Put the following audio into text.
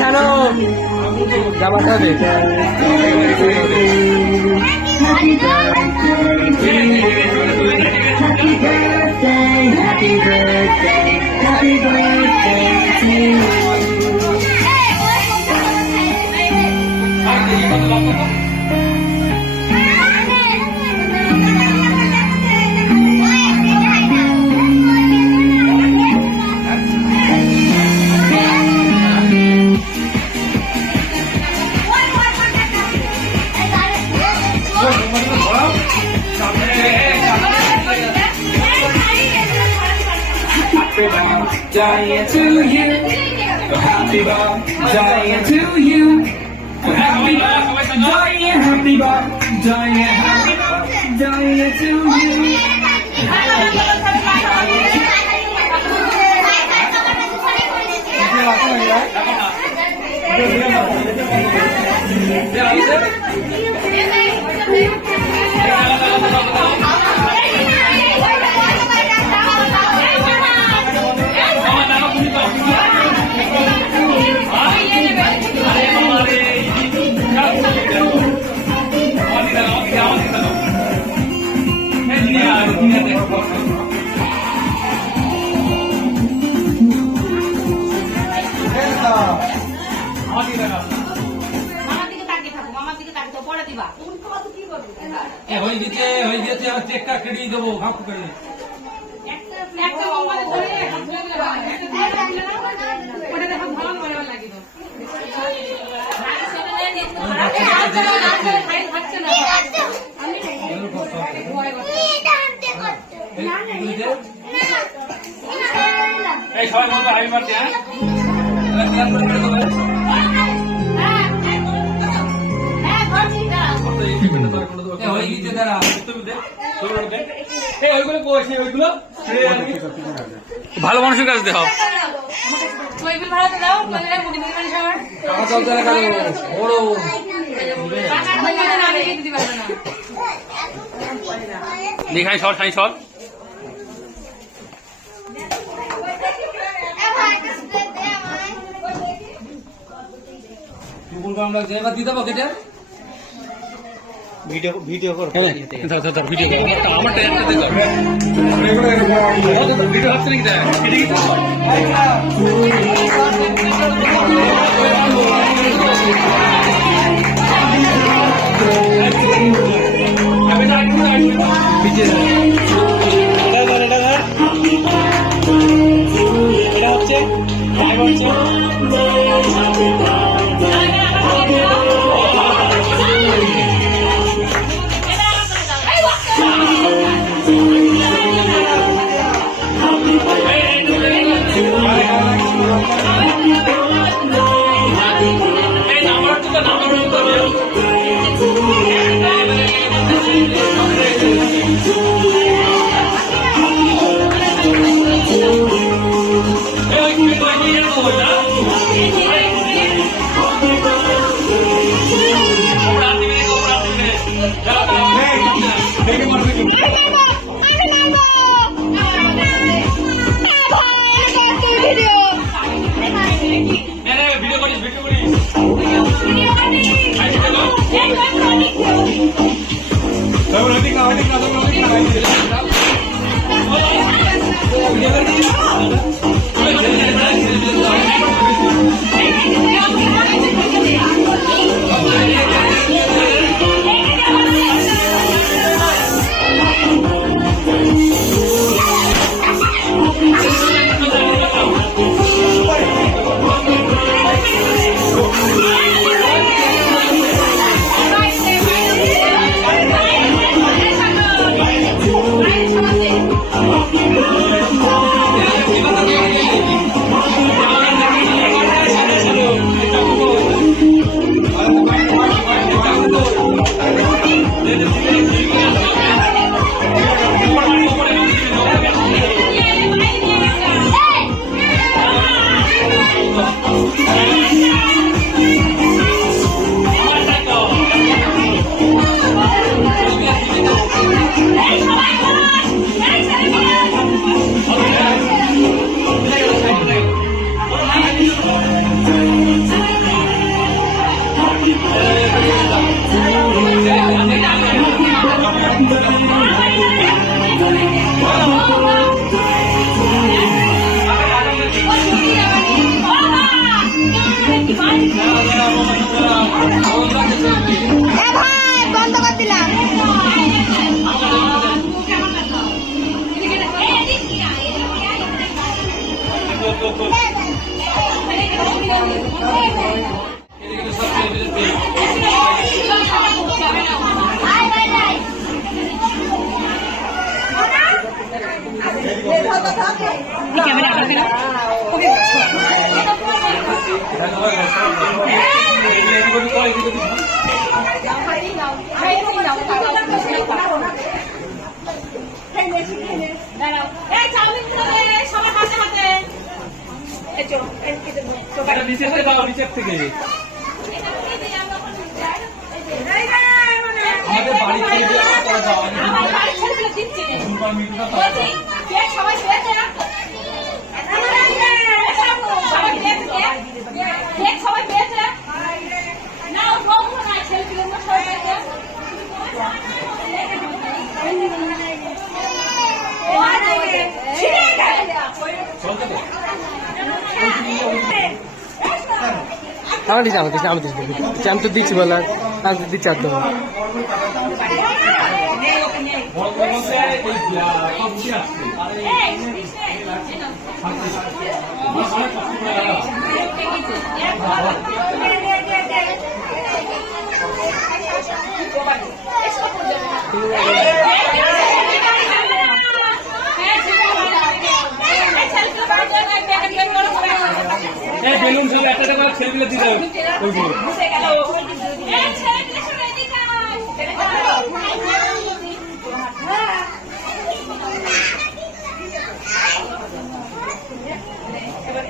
সানো জামাতে হবে Dying to you, happy birthday to you, happy birthday, happy birthday, happy birthday to you. চেকটা কেটে দেবো ভাগ করে সবাই বলতো আমি মারতে হ্যাঁ ভালো মানুষের কাছে দেখাও দেখাই সর সাই সর দিয়ে দেবো কেটে ভিডিও ভিডিও কর ভিডিও কর আমার একটা ভিডিও হচ্ছে নিচের থেকে আমাদের বাড়ি থেকে সবাই পেয়েছে না ছেলেগুলো সবাই পেয়েছে আমার দিচ্ছি আমি তো দিচ্ছি বল আমি তো দিচ্ছি একদম বেলুন ছিল একটা টাকা ছেলেগুলো দিতে হবে এবার